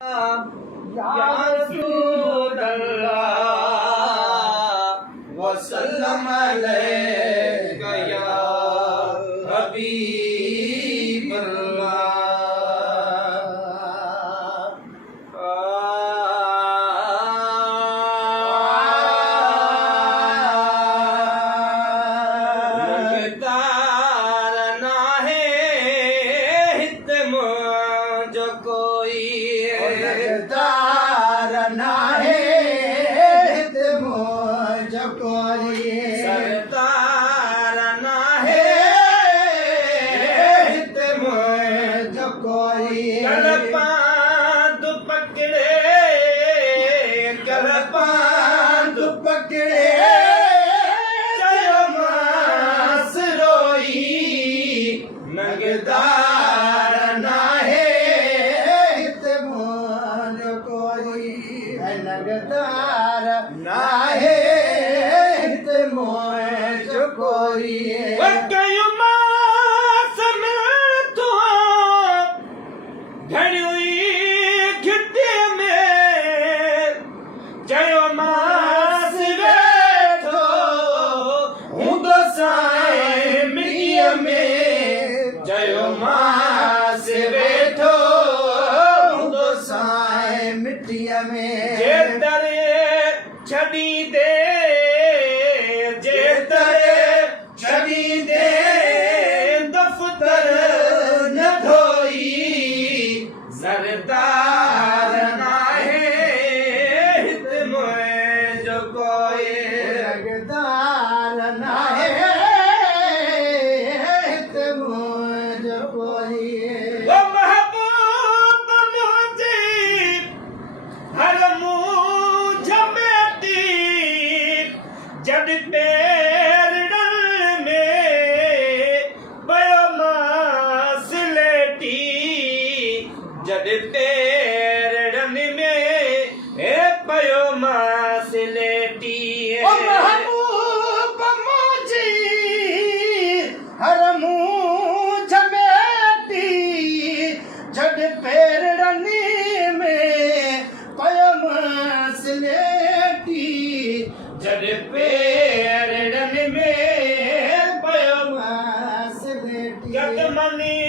या रसूल अल्लाह वसल्लम अलैका या हबीब दार नाहे मोज कोई सरदार नाहे मोज कोई कलपांद पकड़े पांद पकड़े चयो मास रोई नगदार नाहे मोज कोई नगदार नाहे मोज कोई वकयो मास में तो घड़ी घिटे में चयो मास वेठो हूं दोसाए मिटीअ में चयो मास वेठो हूं दोसाए मिट्टिया में जे तरे छड़ी दे जे तरे छड़ी दे दफ्तर न धोई सरदार नाहे हित मोए जो कोई रगदार नाहे मोज कोई वो महबूब मुझे हर मुँह झमेटी जब पेरडल में पयो मास लेटी जब पेरडल में पयो मास लेटी ओ महबूब मुझी हर मुँह झमेटी जड पेरड़नी में पयमास लेटी जब पेरडल में पयो मास लेटी जग मनी